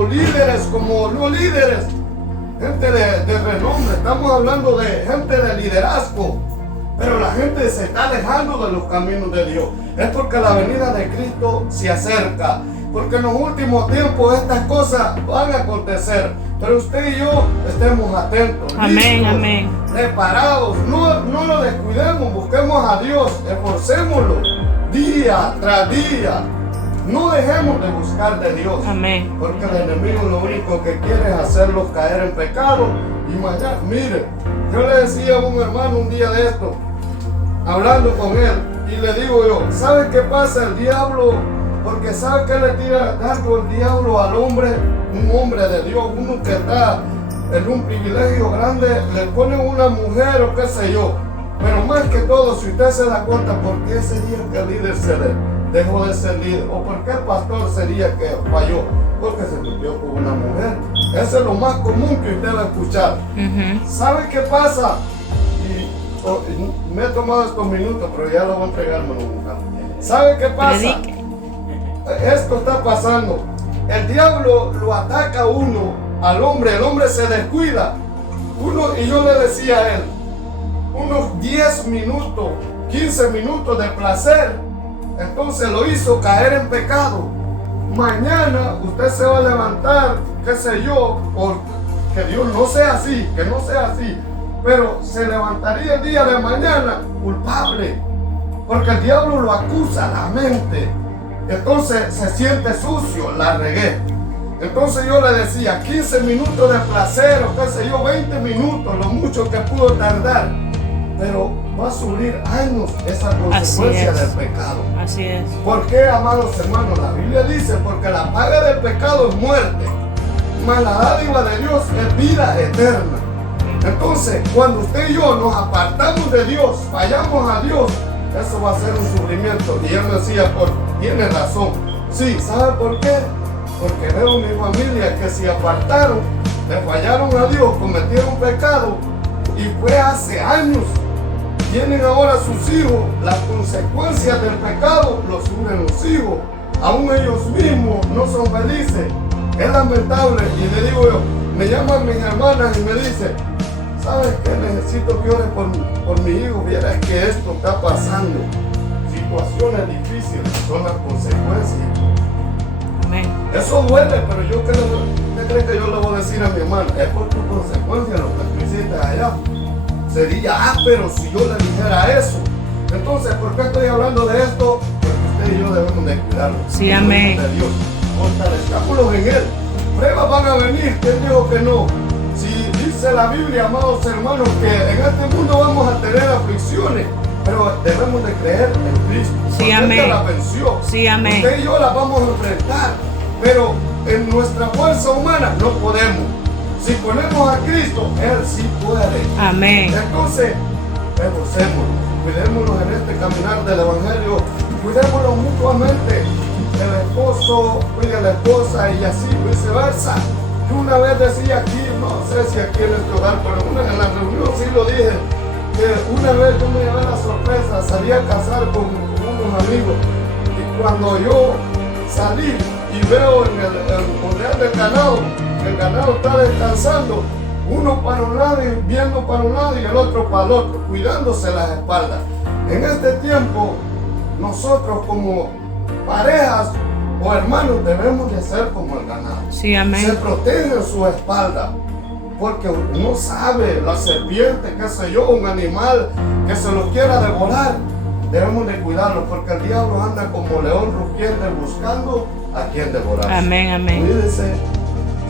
los líderes como no líderes, gente de renombre, estamos hablando de gente de liderazgo, pero la gente se está alejando de los caminos de Dios. Es porque la venida de Cristo se acerca, porque en los últimos tiempos estas cosas van a acontecer, pero usted y yo estemos atentos, Amén, listos, amén. preparados, no lo descuidemos, busquemos a Dios, esforcémoslo día tras día. No dejemos de buscar de Dios. Amén. Porque el enemigo lo único que quiere es hacerlos caer en pecado. Y mañana, mire, yo le decía a un hermano un día de esto, hablando con él, y le digo yo, ¿sabe qué pasa? El diablo, porque ¿sabe qué le tira tanto el diablo al hombre? Un hombre de Dios, uno que está en un privilegio grande, le pone una mujer o qué sé yo. Pero más que todo, si usted se da cuenta, ¿por qué sería que el líder dejó de ser líder? ¿O por qué el pastor sería que falló? Porque se metió con una mujer. Eso es lo más común que usted va a escuchar. ¿Sabe qué pasa? Y me he tomado estos minutos, pero ya lo voy a entregármelo. ¿Sabe qué pasa? Predique. Esto está pasando. El diablo lo ataca a uno, al hombre. El hombre se descuida. Y yo le decía a él, unos 10 minutos, 15 minutos de placer, entonces lo hizo caer en pecado. Mañana usted se va a levantar, qué sé yo, o que Dios no sea así, que no sea así, pero se levantaría el día de mañana culpable, porque el diablo lo acusa la mente. Entonces se siente sucio, la regué. Entonces yo le decía, 15 minutos de placer, o qué sé yo, 20 minutos, lo mucho que pudo tardar, pero va a sufrir años esa consecuencia del pecado. Así es. ¿Por qué, amados hermanos? La Biblia dice, porque la paga del pecado es muerte, mas la dádiva de Dios es vida eterna. Entonces, cuando usted y yo nos apartamos de Dios, fallamos a Dios, eso va a ser un sufrimiento. Y él me decía, tiene razón. Sí, ¿sabe por qué? Porque veo mi familia que se apartaron, le fallaron a Dios, cometieron pecado, y fue hace años. Tienen ahora sus hijos, las consecuencias del pecado los sufren los hijos. Aún ellos mismos no son felices. Es lamentable. Y le digo yo, me llaman mis hermanas y me dicen, ¿sabes qué? Necesito que ores por mi hijo. Viera que esto está pasando. Situaciones difíciles son las consecuencias. Amén. Eso duele, pero ¿usted cree que yo le voy a decir a mi hermano? Es por tu consecuencia lo que tú hiciste allá. Sería áspero si yo le dijera eso. Entonces, ¿por qué estoy hablando de esto? Porque usted y yo debemos de cuidarlo. Sí, amén. De Dios. Fortalezcámonos en Él. Pruebas van a venir. ¿Quién dijo que no? Si dice la Biblia, amados hermanos, que en este mundo vamos a tener aflicciones, pero debemos de creer en Cristo. Sí, amén. Él la venció. Sí, amén. Usted y yo la vamos a enfrentar, pero en nuestra fuerza humana no podemos. Si ponemos a Cristo, Él sí puede. Amén. Entonces, esforcémonos, cuidémonos en este caminar del Evangelio, cuidémonos mutuamente. El esposo cuide a la esposa y así viceversa. Yo una vez decía aquí, no sé si aquí en este hogar, pero en la reunión sí lo dije, que una vez yo me llevé la sorpresa, salí a cazar con unos amigos, y cuando yo salí y veo en el corral del ganado, el ganado está descansando, uno para un lado y viendo para un lado y el otro para el otro, cuidándose las espaldas. En este tiempo, nosotros como parejas o hermanos debemos de ser como el ganado. Sí, amén. Se protegen su espalda, porque uno sabe, la serpiente, qué sé yo, un animal que se lo quiera devorar, debemos de cuidarlo, porque el diablo anda como león rugiente buscando a quien devorar. Amén, amén. Cuídese,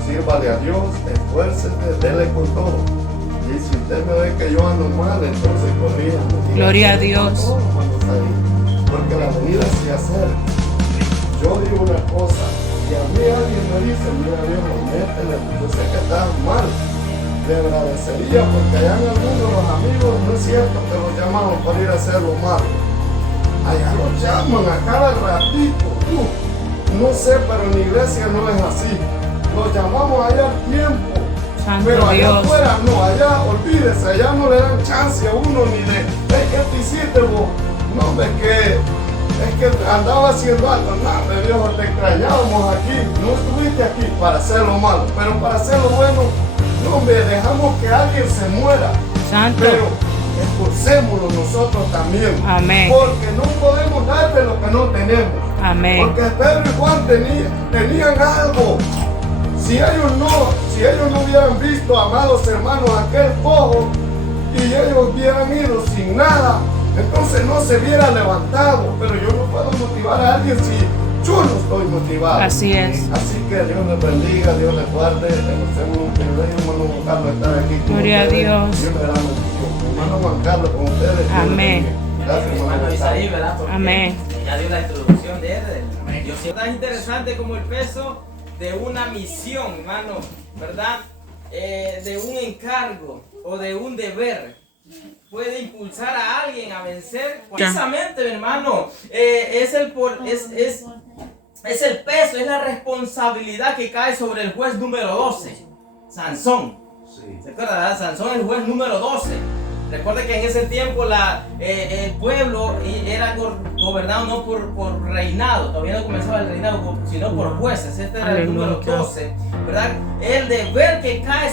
sírvale a Dios, esfuércese, dele con todo. Y si usted me ve que yo ando mal, entonces corríjame. Gloria a Dios. Porque la venida se acerca. Yo digo una cosa, y a mí alguien me dice, mira viejo, métele, yo sé que estás mal. Le agradecería porque allá en algunos los amigos, no es cierto que los llamaron para ir a hacer lo malo. Allá los llaman a cada ratito. No sé, pero en la iglesia no es así. Los llamamos allá al tiempo. Santo Pero allá Dios. afuera no, allá olvídese, allá no le dan chance a uno ni de, ¿qué te hiciste vos? No, hombre, que es que andaba haciendo algo. No, Dios, te extrañábamos aquí. No estuviste aquí para hacer lo malo, pero para hacer lo bueno, no, hombre, dejamos que alguien se muera. Santo. Pero esforcémonos nosotros también. Amén. Porque no podemos darte lo que no tenemos. Amén. Porque Pedro y Juan tenían algo. Si ellos no hubieran visto, amados hermanos, aquel cojo y ellos hubieran ido sin nada, entonces no se hubiera levantado. Pero yo no puedo motivar a alguien si yo no estoy motivado. Así es. Así que Dios les bendiga, Dios les guarde. Hermano Juan Carlos estar aquí con Gloria a ustedes. Dios. Dios me da bendición. Hermano Juan Carlos con ustedes. Dios les Amén. bendiga. Gracias, Hermano Isaí, ¿verdad? Porque Amén. ya dio la introducción de él. Yo siento tan interesante como el peso de una misión, hermano, ¿verdad? De un encargo o de un deber puede impulsar a alguien a vencer. Precisamente, mi hermano, es el peso, es la responsabilidad que cae sobre el juez número 12, Sansón. ¿Se acuerda, verdad? Sansón es el juez número 12. Recuerde que en ese tiempo el pueblo era gobernado no por reinado, todavía no comenzaba el reinado, sino por jueces. Este era el número 12, ¿verdad? El deber que cae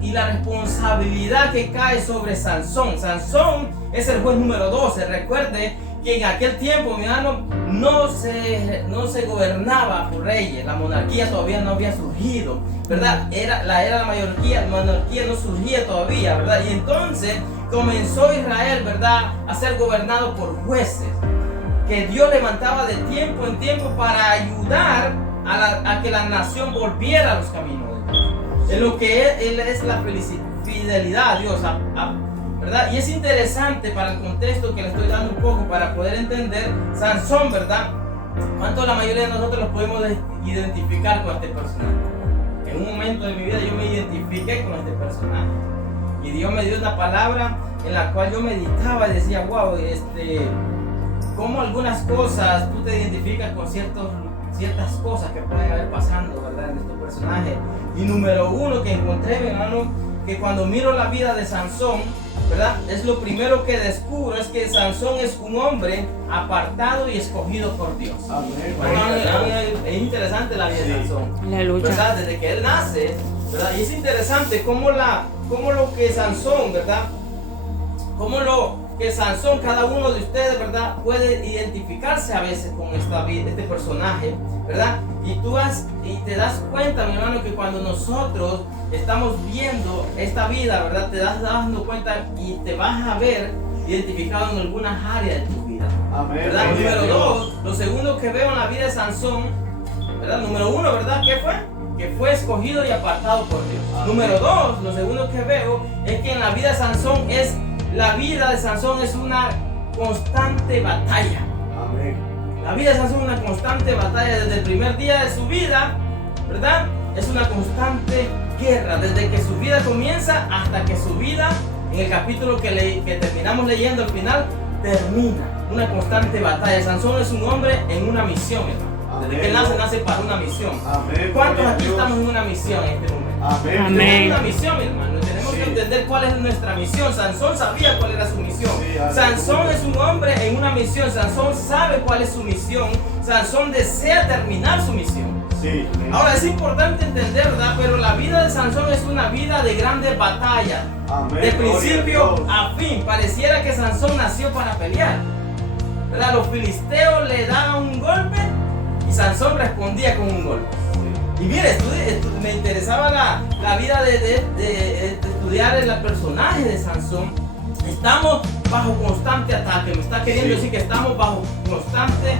y la responsabilidad que cae sobre Sansón. Sansón es el juez número 12. Recuerde que en aquel tiempo, mi hermano, no se gobernaba por reyes, la monarquía todavía no había surgido, ¿verdad? La monarquía no surgía todavía, ¿verdad? Y entonces comenzó Israel, ¿verdad?, a ser gobernado por jueces, que Dios levantaba de tiempo en tiempo para ayudar a que la nación volviera a los caminos de Dios. En lo que él es la fidelidad a Dios, ¿verdad? Y es interesante para el contexto que le estoy dando un poco para poder entender Sansón, ¿verdad? ¿Cuánto la mayoría de nosotros los podemos identificar con este personaje? En un momento de mi vida yo me identifiqué con este personaje y Dios me dio una palabra en la cual yo meditaba y decía, wow, cómo algunas cosas tú te identificas con ciertas cosas que pueden haber pasando, ¿verdad?, en este personaje. Y número uno que encontré, mi hermano, que cuando miro la vida de Sansón, ¿verdad?, es lo primero que descubro, es que Sansón es un hombre apartado y escogido por Dios. Amén. Bueno, es interesante la vida de Sansón. Aleluya. ¿Verdad? Desde que él nace, ¿verdad? Y es interesante cómo lo que Sansón, ¿verdad?, que Sansón, cada uno de ustedes, ¿verdad?, puede identificarse a veces con este personaje, ¿verdad? Y te das cuenta, mi hermano, que cuando nosotros estamos viendo esta vida, ¿verdad?, te das dando cuenta y te vas a ver identificado en algunas áreas de tu vida. Amén. ¿Verdad? Número dos, lo segundo que veo en la vida de Sansón, ¿verdad? Número uno, ¿verdad?, ¿qué fue? Que fue escogido y apartado por Dios. Amén. Número dos, lo segundo que veo es que en la vida de Sansón la vida de Sansón es una constante batalla. Amén. La vida de Sansón es una constante batalla desde el primer día de su vida, ¿verdad? Es una constante guerra, desde que su vida comienza hasta que su vida, en el capítulo que terminamos leyendo al final, termina. Una constante batalla. Sansón es un hombre en una misión, hermano. Desde que él nace para una misión. Amén. ¿Cuántos aquí estamos en una misión en este momento? Amén. Tenemos una misión, mi hermano. Tenemos que entender cuál es nuestra misión. Sansón sabía cuál era su misión. Sansón es un hombre en una misión. Sansón sabe cuál es su misión. Sansón desea terminar su misión. Sí. Ahora es importante entender, ¿verdad? Pero la vida de Sansón es una vida de grandes batallas. Amén. De principio a fin. Pareciera que Sansón nació para pelear, ¿verdad? Los filisteos le daban un golpe y Sansón respondía con un golpe. Y mire, me interesaba la vida de estudiar el personaje de Sansón. Estamos bajo constante ataque. Me está queriendo decir que estamos bajo constante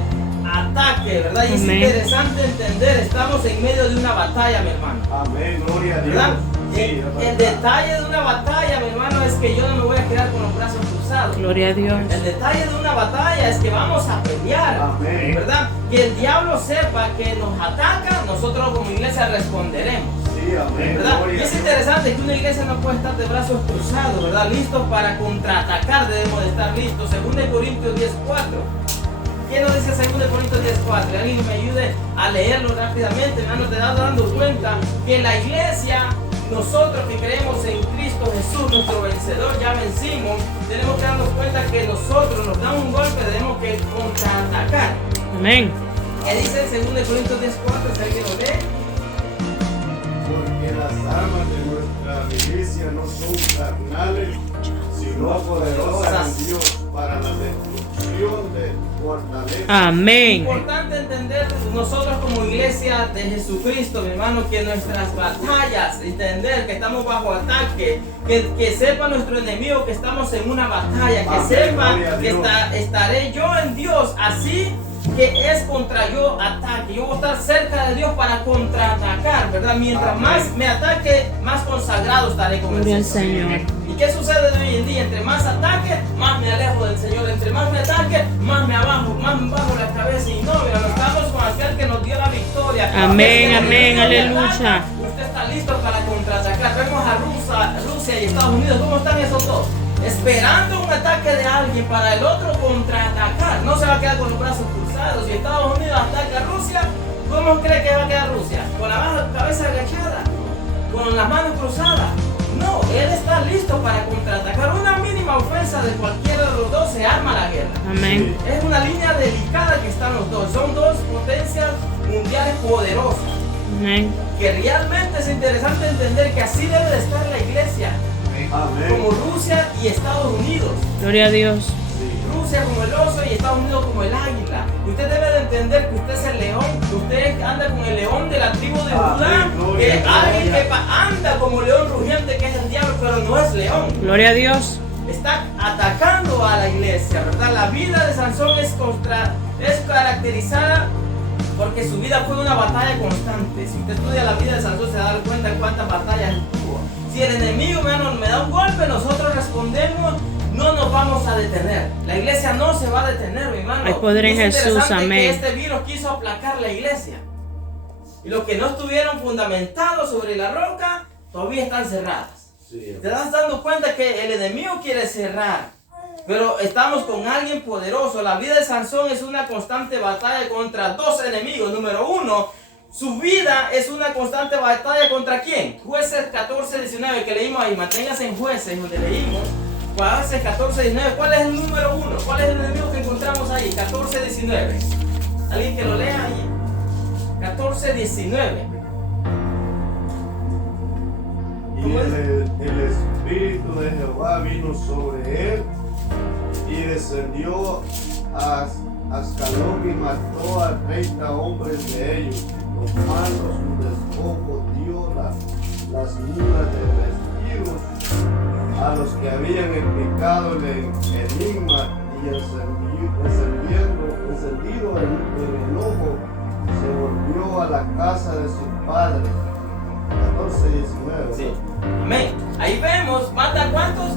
ataque, ¿verdad? Y es interesante entender, estamos en medio de una batalla, mi hermano. Amén, gloria a Dios. ¿Verdad? El detalle de una batalla, mi hermano, es que yo no me voy a quedar con los brazos cruzados. Gloria a Dios. El detalle de una batalla es que vamos a pelear. Amén. ¿Verdad? Que el diablo sepa que nos ataca, nosotros como iglesia responderemos. Sí, amén. ¿Verdad? Y es interesante que una iglesia no puede estar de brazos cruzados, ¿verdad? Listos para contraatacar, debemos de estar listos. 2 Corintios 10:4. ¿Qué nos dice 2 Corintios 10:4? Alguien me ayude a leerlo rápidamente, hermano. Te das dando cuenta que la iglesia nosotros que creemos en Cristo Jesús, nuestro vencedor, ya vencimos, tenemos que darnos cuenta que nosotros nos dan un golpe, tenemos que contraatacar. Amén. ¿Qué dice en 2 Corintios 10:4? Si alguien lo lee. Porque las armas de nuestra milicia no son carnales, sino poderosas en Dios para la destrucción de fortalezas. Amén. Importante entender nosotros como iglesia de Jesucristo, mi hermano, que nuestras batallas, entender que estamos bajo ataque, que sepa nuestro enemigo que estamos en una batalla, que Amén, sepa gloria a que Dios. estaré yo en Dios, así que es contra yo ataque. Yo voy a estar cerca de Dios para contraatacar, ¿verdad? Mientras Amén. más me ataque, más consagrado estaré con Gloria el al Señor. Señor. ¿Y qué sucede hoy en día? Entre más ataque, más me alejo del Señor. Entre más me ataque, más me bajo la cabeza. Y no, mira, estamos con aquel que nos dio la victoria. Amén, Este amén, momento de aleluya. ataque, usted está listo para contraatacar. Vemos a Rusia y Estados Unidos. ¿Cómo están esos dos? Esperando un ataque de alguien para el otro contraatacar. No se va a quedar con los brazos cruzados. Si Estados Unidos ataca a Rusia, ¿cómo cree que va a quedar Rusia? ¿Con la cabeza agachada? ¿Con las manos cruzadas? No, él está listo para contraatacar. Una mínima ofensa de cualquiera de los dos se arma la guerra. Amén. Es una línea delicada que están los dos. Son dos potencias mundiales poderosas. Amén. Que realmente es interesante entender que así debe de estar la iglesia. Amén. Como Rusia y Estados Unidos. Gloria a Dios. Rusia como el oso y Estados Unidos como el águila. Usted debe de entender que usted es el león, que usted anda con el león de la tribu de Judá, Gloria, que alguien gloria. que anda como león rugiente, que es el diablo, pero no es león. Gloria a Dios. Está atacando a la iglesia, ¿verdad? La vida de Sansón es caracterizada porque su vida fue una batalla constante. Si usted estudia la vida de Sansón se da cuenta de cuántas batallas tuvo. Si el enemigo me da un golpe, nosotros respondemos, no nos vamos a detener. La iglesia no se va a detener, mi hermano. Hay poder en Es Jesús, interesante amén. que este virus quiso aplacar la iglesia. Y los que no estuvieron fundamentados sobre la roca, todavía están cerradas. Sí. Te das dando cuenta que el enemigo quiere cerrar. Pero estamos con alguien poderoso. La vida de Sansón es una constante batalla contra dos enemigos. Número uno, su vida es una constante batalla contra ¿quién? Jueces 14:19 que leímos ahí. Manténgase en Jueces donde leímos. Jueces 14:19. ¿Cuál es el número uno? ¿Cuál es el enemigo que encontramos ahí? 14:19. ¿Alguien que lo lea ahí? 14:19. Y el Espíritu de Jehová vino sobre él y descendió a Ascalón y mató a 30 hombres de ellos. Tomando su despojo dio las mudas de vestidos a los que habían explicado el enigma y encendido el enojo se volvió a la casa de su padre. 14:19. Sí. Amén. Ahí vemos, ¿mata a cuántos?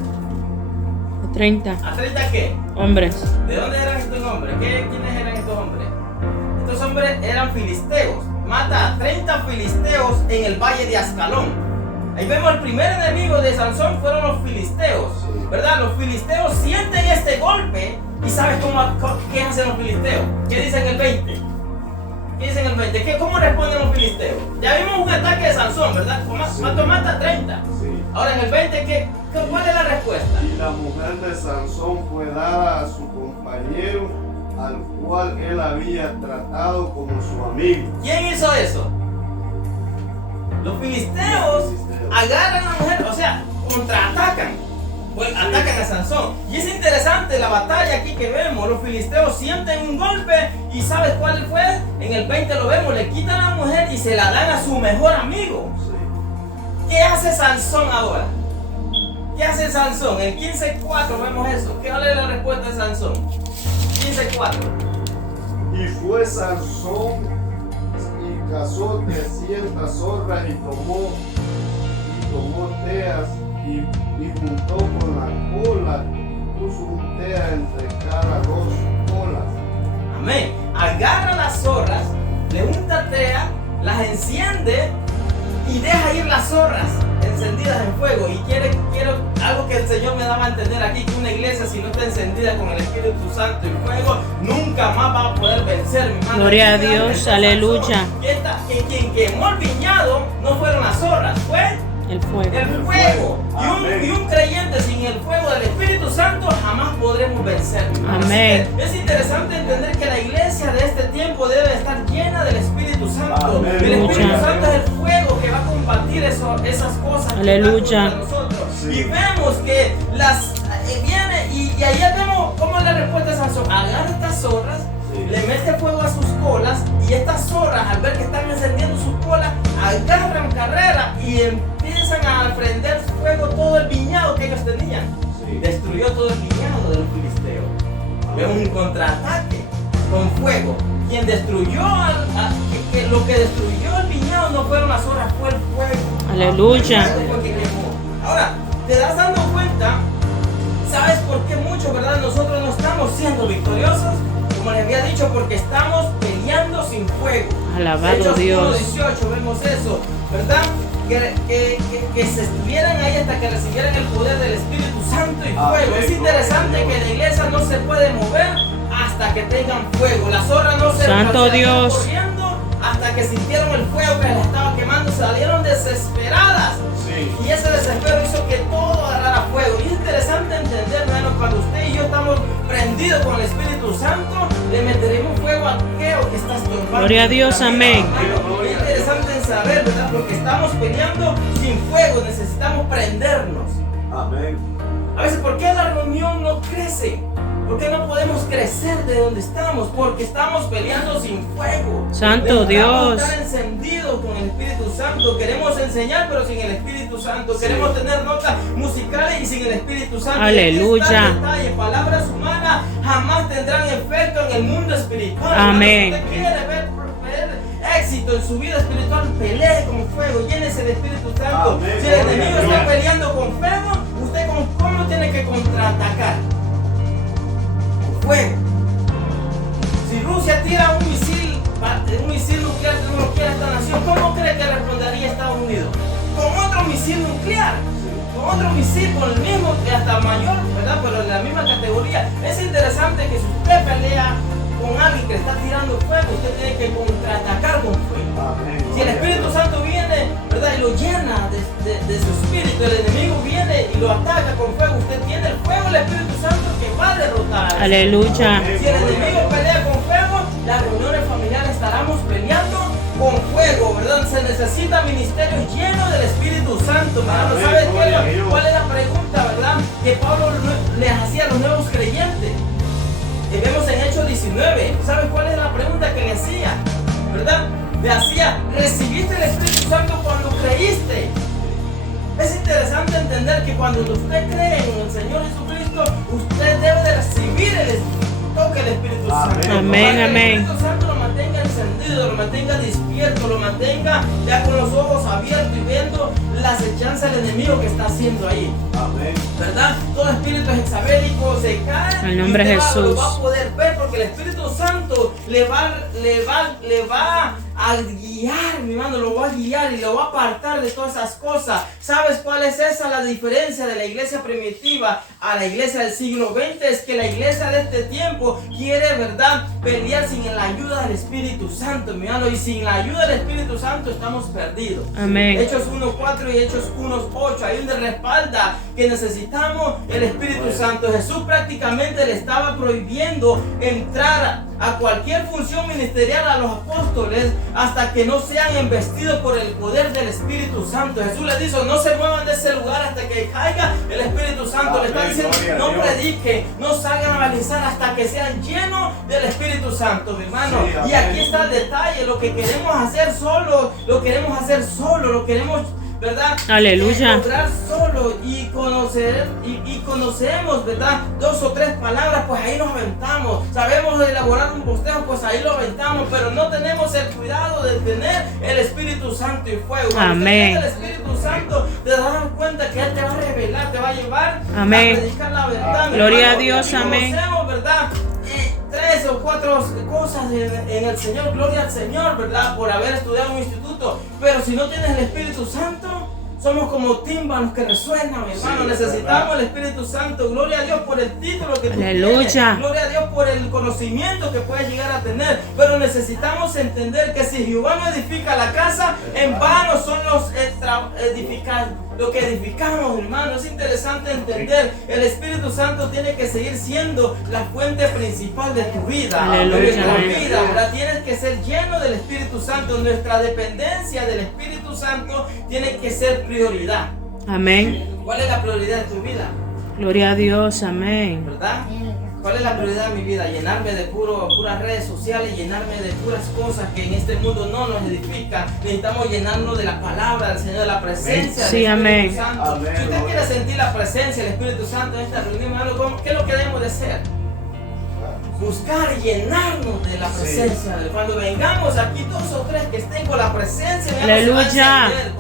30 ¿A 30 qué? hombres. ¿De dónde eran estos hombres? ¿Quiénes eran estos hombres? Estos hombres eran filisteos. Mata a 30 filisteos en el valle de Ascalón. Ahí vemos el primer enemigo de Sansón fueron los filisteos. Sí. ¿Verdad? Los filisteos sienten este golpe y ¿sabes qué hacen los filisteos? ¿Qué dicen el 20? ¿Qué dicen el 20? ¿Cómo responden los filisteos? Ya vimos un ataque de Sansón, ¿verdad? ¿Cuánto mata? 30. Sí. Ahora en el 20, ¿cuál es la respuesta? Y la mujer de Sansón fue dada a su compañero, al cual él había tratado como su amigo. ¿Quién hizo eso? Los filisteos agarran a la mujer, o sea, contraatacan. Pues atacan a Sansón. Y es interesante la batalla aquí que vemos. Los filisteos sienten un golpe y ¿sabes cuál fue? En el 20 lo vemos, le quitan a la mujer y se la dan a su mejor amigo. Sí. ¿Qué hace Sansón ahora? ¿Qué hace Sansón? En 15:4 vemos eso. ¿Cuál es la respuesta de Sansón? 15:4. Y fue Sansón y cazó 300 zorras y tomó teas y juntó con la cola y puso un tea entre cada dos colas. Amén. Agarra las zorras, le unta tea, las enciende y deja ir las zorras encendidas en fuego. Y quiero algo que el Señor me daba a entender aquí, que una iglesia si no está encendida con el Espíritu Santo y fuego, nunca más va a poder vencer, mi hermano. Gloria a Dios, aleluya. Que quien quemó el viñado no fueron las zorras, fue El fuego. El fuego. Y un creyente sin el fuego del Espíritu Santo jamás podremos vencer. Amén. Es interesante entender que la iglesia de este tiempo debe estar llena del Espíritu Santo. Amén. El Espíritu Aleluya. Santo es el fuego que va a combatir esas cosas. que Aleluya. están contra nosotros. Sí. Y vemos que viene y ahí vemos cómo es la respuesta de Sansón. Agarra estas zorras, Sí. le mete fuego a sus colas y estas zorras al ver que están encendiendo sus colas agarran carrera y empiezan a prender fuego todo el viñedo que ellos tenían. Sí. Destruyó todo el viñedo de los filisteos. Vemos un contraataque con fuego. Quien destruyó que lo que destruyó el viñedo no fueron las zorras, fue el fuego. Aleluya. El fuego fue que quemó. Ahora, te das dando cuenta, ¿sabes por qué mucho, verdad? Nosotros no estamos siendo victoriosos. Como les había dicho, porque estamos peleando sin fuego. Alabado Hechos Dios. 1:18 vemos eso, ¿verdad? Que se estuvieran ahí hasta que recibieran el poder del Espíritu Santo y fuego. Amén. Es interesante que la iglesia no se puede mover hasta que tengan fuego. Las zorras no se Santo salieron Dios. corriendo hasta que sintieron el fuego que les estaba quemando. Salieron desesperadas. Sí. Y ese desespero hizo que todo agarrara fuego. Y es interesante entender, hermano, cuando usted y yo estamos prendidos con el Espíritu Santo, le meteremos fuego a aquello que está estorbando. Gloria a Dios, amén. Es interesante en saber, ¿verdad? Porque estamos peleando sin fuego, necesitamos prendernos. Amén. A veces, ¿por qué la reunión no crece? ¿Por qué no podemos crecer de donde estamos? Porque estamos peleando sin fuego. Santo Necesitamos Dios. estar encendidos con el Espíritu Santo. Queremos enseñar, pero sin el Espíritu Santo. Queremos tener notas musicales y sin el Espíritu Santo. Aleluya. Y aquí está el detalle. Palabras humanas jamás tendrán efecto en el mundo espiritual. Amén. Si usted quiere ver éxito en su vida espiritual, pelee con fuego, llénese de Espíritu Santo. Amén. Si el enemigo Gloria a está Dios. peleando con fuego, usted ¿cómo tiene que contraatacar? Con fuego. Si Rusia tira un misil nuclear que no quiere a esta nación, ¿cómo cree que respondería Estados Unidos? Con otro misil nuclear. Con otro misil, con el mismo, que hasta mayor, ¿verdad? Pero en la misma categoría. Es interesante que si usted pelea con alguien que está tirando fuego, usted tiene que contraatacar con fuego. Amén. Si el Espíritu Santo viene, ¿verdad? Y lo llena de su espíritu, el enemigo viene y lo ataca con fuego, usted tiene el fuego del Espíritu Santo que va a derrotar. Aleluya. Si el enemigo pelea con fuego, las reuniones familiares estaremos peleando con fuego, ¿verdad? Se necesita ministerios llenos del Espíritu Santo, ¿verdad? Amén. ¿Sabes Gloria a Dios. cuál es la pregunta, verdad? Que Pablo les hacía a los nuevos creyentes. Y vemos en Hechos 19, ¿sabes cuál es la pregunta que le hacía? ¿Verdad? Le hacía, ¿recibiste el Espíritu Santo cuando creíste? Es interesante entender que cuando usted cree en el Señor Jesucristo, usted debe de recibir el toque del Espíritu Santo. Amén, Para que amén. el Espíritu Santo lo mantenga encendido, lo mantenga despierto, lo mantenga ya con los ojos abiertos y viendo la acechanza del enemigo que está haciendo ahí. Amén. ¿Verdad? Todo espíritu jezabélico se cae. En el nombre y de usted lo va Jesús. a poder ver porque el Espíritu Santo le va a guiar, mi hermano, lo va a guiar y lo va a apartar de todas esas cosas. ¿Sabes cuál es esa la diferencia de la iglesia primitiva a la iglesia del siglo XX? Es que la iglesia de este tiempo quiere, ¿verdad?, pelear sin la ayuda del Espíritu Santo, mi hermano, y sin la ayuda del Espíritu Santo estamos perdidos. Amén. Hechos 1:4 y Hechos 1:8, ahí donde respalda que necesitamos el Espíritu Santo. Jesús prácticamente le estaba prohibiendo entrar a cualquier función ministerial a los apóstoles hasta que no sean embestidos por el poder del Espíritu Santo. Jesús les dijo, no se muevan de ese lugar hasta que caiga el Espíritu Santo. Le está Amén, diciendo, gloria a no Dios. prediquen, no salgan a balizar hasta que sean llenos del Espíritu Santo, mi hermano. Sí, Y amén. aquí está el detalle, lo que queremos hacer solo, lo queremos, ¿verdad? Aleluya. Lograr solo y conocer y conocemos, ¿verdad? 2 o 3 palabras, pues ahí nos aventamos. Sabemos elaborar un bosquejo, pues ahí lo aventamos, pero no tenemos el cuidado de tener el Espíritu Santo y fuego. Cuando Amén. usted tenga el Espíritu Santo, te darás cuenta que Él te va a revelar, te va a llevar Amén. a predicar la verdad. mi Gloria hermano. a Dios, Y amén. conocemos, ¿verdad? 3 o 4 cosas en el Señor, gloria al Señor, ¿verdad? Por haber estudiado en un instituto. Pero si no tienes el Espíritu Santo, Somos como tímpanos que resuenan, mi hermano. Necesitamos el Espíritu Santo. Gloria a Dios por el título que tú Aleluya. tienes. Gloria a Dios por el conocimiento que puedes llegar a tener. Pero necesitamos entender que si Jehová no edifica la casa, en vano son los lo que edificamos, hermano. Es interesante entender. El Espíritu Santo tiene que seguir siendo la fuente principal de tu vida. Aleluya. De nuestra vida, ¿verdad? Tienes que ser lleno del Espíritu Santo. Nuestra dependencia del Espíritu Santo tiene que ser prioridad. Amén. ¿Cuál es la prioridad de tu vida? Gloria a Dios. Amén. ¿Verdad? ¿Cuál es la prioridad de mi vida? Llenarme de puras redes sociales, llenarme de puras cosas que en este mundo no nos edifican. Necesitamos llenarnos de la palabra del Señor, de la presencia Sí, del Espíritu amén. Santo. Amén. Si usted quiere sentir la presencia del Espíritu Santo en esta reunión, hermano, ¿qué es lo que debemos de hacer? Buscar llenarnos de la presencia. Cuando vengamos aquí, 2 o 3 que estén con la presencia, Aleluya. se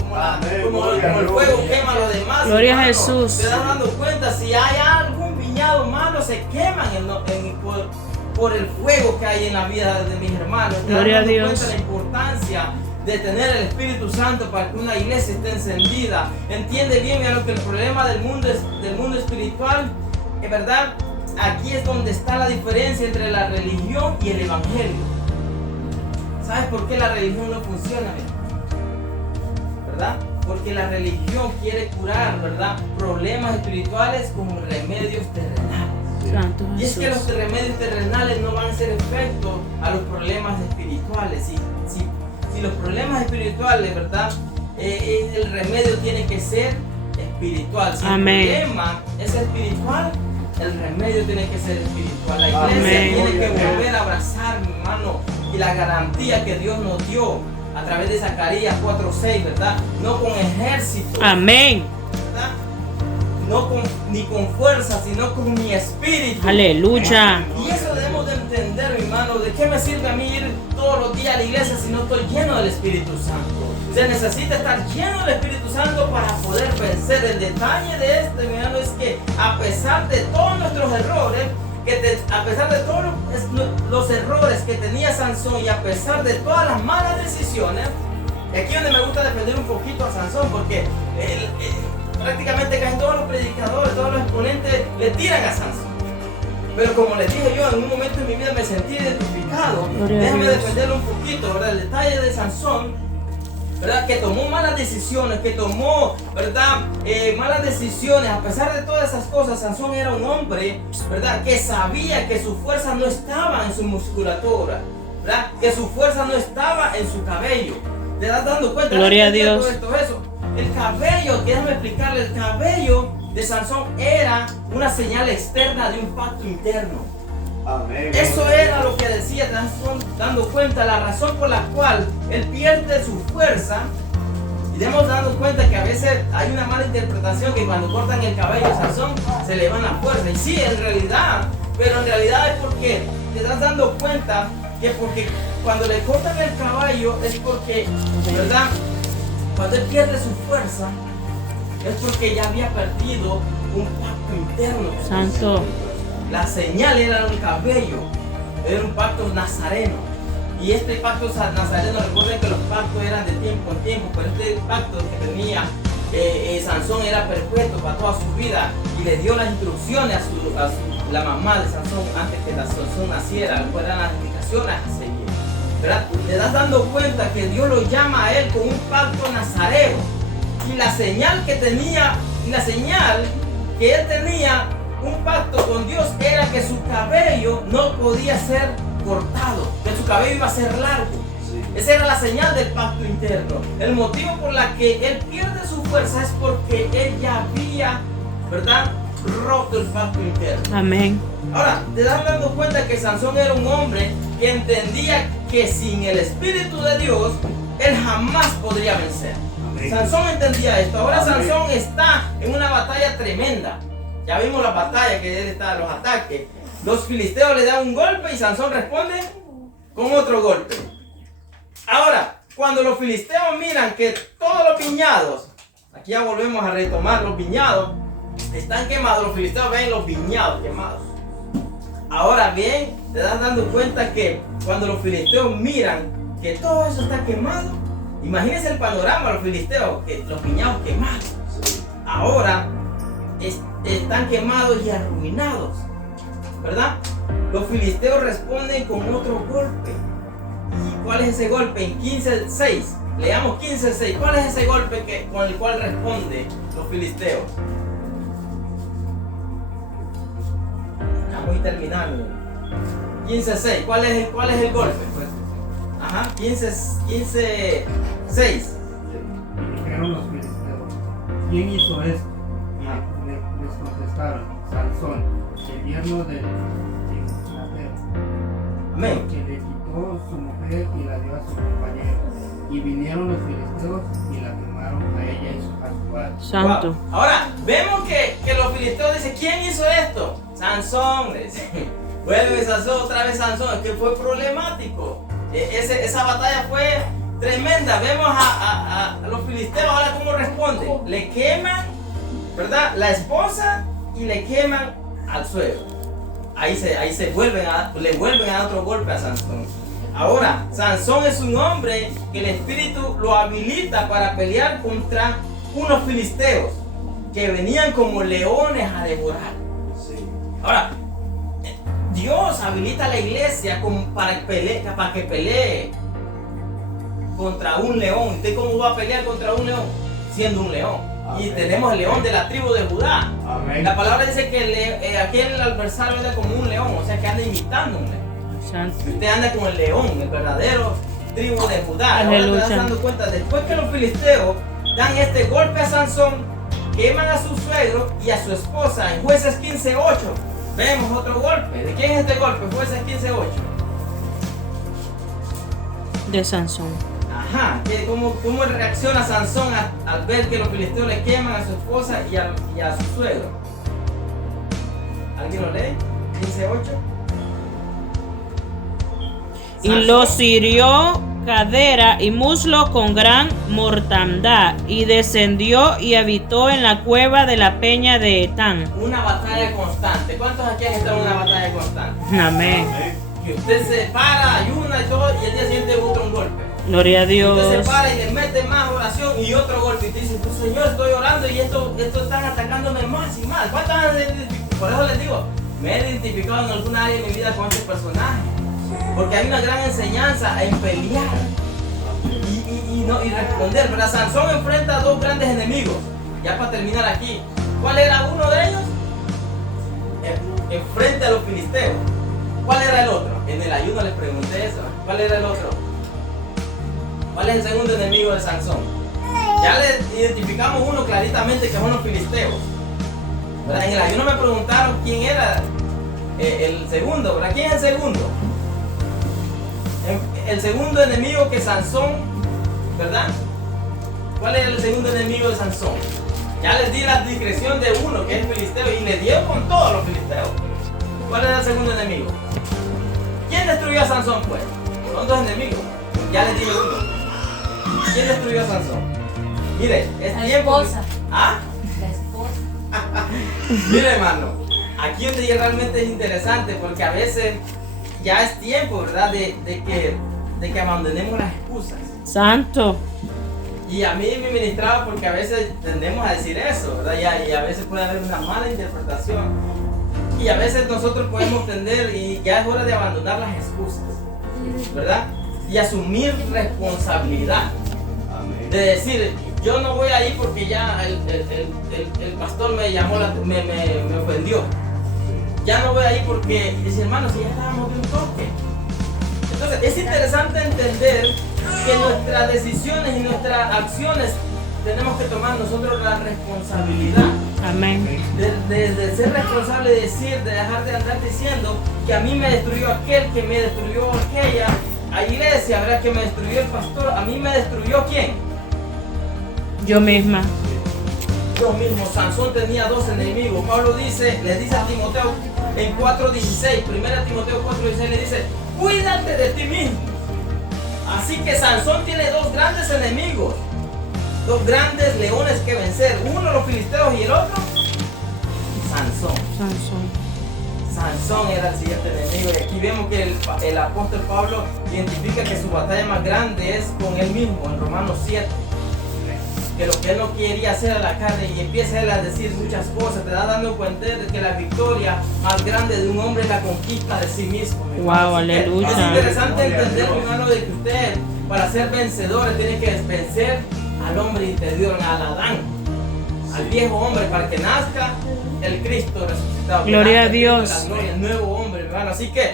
va a encender como el fuego quema a los demás. Gloria a hermano. Jesús. Te das dando cuenta, si hay algún viñado malo, se queman por el fuego que hay en la vida de mis hermanos. Te das Gloria a dando Dios. cuenta la importancia de tener el Espíritu Santo para que una iglesia esté encendida. Entiende bien, mi hermano, que el problema del mundo espiritual, es verdad. Aquí es donde está la diferencia entre la religión y el evangelio. ¿Sabes por qué la religión no funciona? ¿Verdad? Porque la religión quiere curar, ¿verdad?, problemas espirituales con remedios terrenales. Santo Y es que los Jesús. remedios terrenales no van a hacer efecto a los problemas espirituales. Si los problemas espirituales, ¿verdad?, el remedio tiene que ser espiritual. Si Amén. el problema es espiritual, el remedio tiene que ser espiritual. La iglesia Amén. tiene que volver a abrazar, mi hermano, y la garantía que Dios nos dio a través de Zacarías 4:6, ¿verdad? No con ejército, Amén. ¿verdad? No ni con fuerza, sino con mi espíritu. Aleluya. Y eso debemos de entender, mi hermano. ¿De qué me sirve a mí ir todos los días a la iglesia si no estoy lleno del Espíritu Santo? Se necesita estar lleno del Espíritu Santo para poder vencer. El detalle de este, mi hermano, es que a pesar de todos nuestros errores, a pesar de todos los errores que tenía Sansón y a pesar de todas las malas decisiones, aquí donde me gusta defender un poquito a Sansón, porque prácticamente casi todos los predicadores, todos los exponentes le tiran a Sansón. Pero como les dije yo, en un momento de mi vida me sentí identificado. Gloria a Déjame Dios. defenderlo un poquito, ¿verdad? El detalle de Sansón, ¿verdad?, que tomó malas decisiones, ¿verdad?, malas decisiones. A pesar de todas esas cosas, Sansón era un hombre, ¿verdad?, que sabía que su fuerza no estaba en su musculatura, ¿verdad?, que su fuerza no estaba en su cabello. ¿Te das dando cuenta? Gloria a ¿No entiendes Dios. todo eso? El cabello, déjame explicarle, el cabello de Sansón era una señal externa de un pacto interno. Amén. Eso era lo que decía, te das dando cuenta, la razón por la cual él pierde su fuerza. Y debemos dando cuenta que a veces hay una mala interpretación que cuando cortan el cabello de Sansón se le va la fuerza. Y sí, en realidad, pero en realidad es porque te das dando cuenta que porque cuando le cortan el cabello es porque, ¿verdad?, cuando él pierde su fuerza es porque ya había perdido un pacto interno. Santo. La señal era un cabello, era un pacto nazareno. Y este pacto nazareno, recuerden que los pactos eran de tiempo en tiempo, pero este pacto que tenía Sansón era perpetuo para toda su vida. Y le dio las instrucciones a la mamá de Sansón antes que Sansón naciera, cuáles eran las indicaciones a seguir. ¿Verdad? Te das dando cuenta que Dios lo llama a él con un pacto nazareo. Y la señal que tenía, y la señal que él tenía un pacto con Dios era que su cabello no podía ser cortado, que su cabello iba a ser largo. Esa era la señal del pacto interno. El motivo por la que él pierde su fuerza es porque él ya había, ¿verdad?, roto el pacto interno. Amén. Ahora, te das dando cuenta que Sansón era un hombre que entendía que sin el Espíritu de Dios, él jamás podría vencer. Amén. Sansón entendía esto. Ahora Amén. Sansón está en una batalla tremenda. Ya vimos la batalla que él está, los ataques. Los filisteos le dan un golpe y Sansón responde con otro golpe. Ahora, cuando los filisteos miran que todos los viñados, aquí ya volvemos a retomar, los viñados están quemados, los filisteos ven los viñados quemados. Ahora bien, te das dando cuenta que cuando los filisteos miran que todo eso está quemado, Imagínense el panorama, los filisteos, los viñados quemados. Ahora están quemados y arruinados, ¿verdad? Los filisteos responden con otro golpe. ¿Y cuál es ese golpe? En 15:6. Leamos 15:6. ¿Cuál es ese golpe con el cual responden los filisteos? Estamos terminando. 15:6. ¿Cuál es el golpe? Pues, ajá, 15:6. Dijeron los filisteos: ¿quién hizo esto? Y les contestaron: Sansón, el yerno de Natero, Amén. que le quitó su mujer y la dio a su compañero. Y vinieron los filisteos y la quemaron a ella y a su padre. Santo. Wow. Ahora, vemos que los filisteos dicen: ¿quién hizo esto? Sansón. Vuelve Sansón, otra vez Sansón. Es que fue problemático. Esa batalla fue tremenda. Vemos a los filisteos ahora cómo responden. Le queman, ¿verdad?, la esposa y le queman al suegro. Ahí le vuelven a dar otro golpe a Sansón. Ahora, Sansón es un hombre que el Espíritu lo habilita para pelear contra unos filisteos que venían como leones a devorar. Ahora, Dios habilita a la iglesia para que pelee contra un león. ¿Usted cómo va a pelear contra un león? Siendo un león. Y tenemos el león de la tribu de Judá. Amén. La palabra dice que aquel adversario anda como un león, o sea que anda imitando un león. Santo. Usted anda con el león, el verdadero tribu de Judá. Ahora te Aleluya. estás dando cuenta, después que los filisteos dan este golpe a Sansón, queman a su suegro y a su esposa. En Jueces 15:8 vemos otro golpe. ¿De quién es este golpe? Jueces 15:8. De Sansón. Ajá, ¿cómo reacciona Sansón al ver que los filisteos le queman a su esposa y a su suegro? ¿Alguien lo lee? 15:8. Y los hirió cadera y muslo con gran mortandad, y descendió y habitó en la cueva de la peña de Etán. Una batalla constante. ¿Cuántos aquí han estado en una batalla constante? Amén. Que usted se para, ayuna y todo, y el día siguiente busca un golpe. Gloria a Usted Dios. se para y le mete más oración y otro golpe. Y te dice: pues, Señor, estoy orando y esto están atacándome más y más. ¿Cuántas han identificado? Por eso les digo, me he identificado en alguna área de mi vida con este personaje. Porque hay una gran enseñanza en pelear y responder, ¿verdad? Sansón enfrenta a dos grandes enemigos. Ya para terminar aquí, ¿cuál era uno de ellos? Enfrente a los filisteos. ¿Cuál era el otro? En el ayuno les pregunté eso. ¿Cuál era el otro? ¿Cuál es el segundo enemigo de Sansón? Ya le identificamos uno claritamente, que son los filisteos, ¿verdad? En el ayuno me preguntaron quién era el segundo, ¿verdad? ¿Quién es el segundo? El segundo enemigo que Sansón, ¿verdad? ¿Cuál es el segundo enemigo de Sansón? Ya les di la discreción de uno, que es el filisteo, y le dio con todos los filisteos. ¿Cuál era el segundo enemigo? ¿Quién destruyó a Sansón, pues? Son dos enemigos. Ya les dije uno. ¿Quién destruyó a Sansón? Mire, es La tiempo. esposa. ¿Ah? La esposa. Mire, hermano, aquí donde realmente es interesante, porque a veces ya es tiempo, ¿verdad? De que abandonemos las excusas. Santo. Y a mí me ministraba porque a veces tendemos a decir eso, ¿verdad? Y a veces puede haber una mala interpretación. Y a veces nosotros podemos tender, y ya es hora de abandonar las excusas, ¿verdad? Y asumir responsabilidad. De decir: yo no voy a ir porque ya el pastor me llamó, me ofendió. Ya no voy a ir porque, dice, hermano, si ya estábamos de un toque. Entonces, es interesante entender que nuestras decisiones y nuestras acciones tenemos que tomar nosotros la responsabilidad. Amén. De ser responsable, de decir, de dejar de andar diciendo que a mí me destruyó aquel, que me destruyó aquella. A iglesia, ¿verdad? Que me destruyó el pastor. ¿A mí me destruyó quién? Yo misma. Yo mismo. Sansón tenía dos enemigos. Pablo le dice a Timoteo en 4:16, 1 Timoteo 4:16 le dice: cuídate de ti mismo. Así que Sansón tiene dos grandes enemigos, dos grandes leones que vencer. Uno los filisteos y el otro Sansón. Sansón. Sansón era el siguiente enemigo. Y aquí vemos que el apóstol Pablo identifica que su batalla más grande es con él mismo, en Romanos 7. Que lo que él no quería hacer a la carne, y empieza él a decir muchas cosas, te da dando cuenta de que la victoria más grande de un hombre es la conquista de sí mismo. Wow, aleluya. Es interesante entender, mi hermano, de que usted, para ser vencedor, tiene que vencer al hombre interior, al Adán, al viejo hombre, para que nazca el Cristo resucitado. Gloria a El Dios. gloria, el nuevo hombre, mi hermano. Así que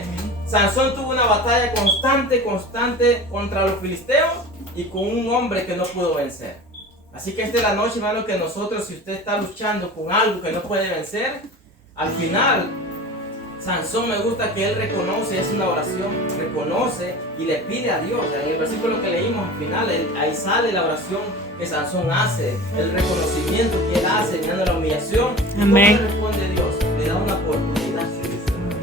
Sansón tuvo una batalla constante contra los filisteos y con un hombre que no pudo vencer. Así que esta es la noche, hermano, que nosotros, si usted está luchando con algo que no puede vencer, al final, Sansón, me gusta que él reconoce, es una oración, reconoce y le pide a Dios. En el versículo que leímos al final, ahí sale la oración que Sansón hace, el reconocimiento que él hace, mirando la humillación. Amén. ¿Cómo le responde Dios? Le da una oportunidad.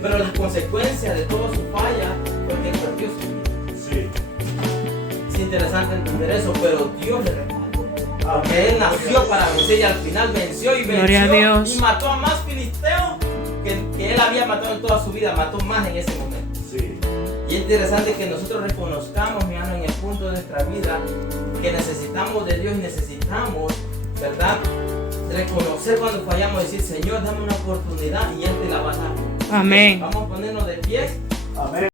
Pero las consecuencias de toda su falla fue que él perdió su vida. Sí. Es interesante entender eso, pero Dios le respalda. Porque él nació para vencer y al final venció y Gloria a venció Dios. y mató a más filisteos que él había matado en toda su vida, mató más en ese momento. Sí. Y es interesante que nosotros reconozcamos, mi hermano, en el punto de nuestra vida que necesitamos de Dios y necesitamos, ¿verdad?, reconocer cuando fallamos, decir, Señor, dame una oportunidad y Él te la va a dar. Amén. Vamos a ponernos de pie. Amén.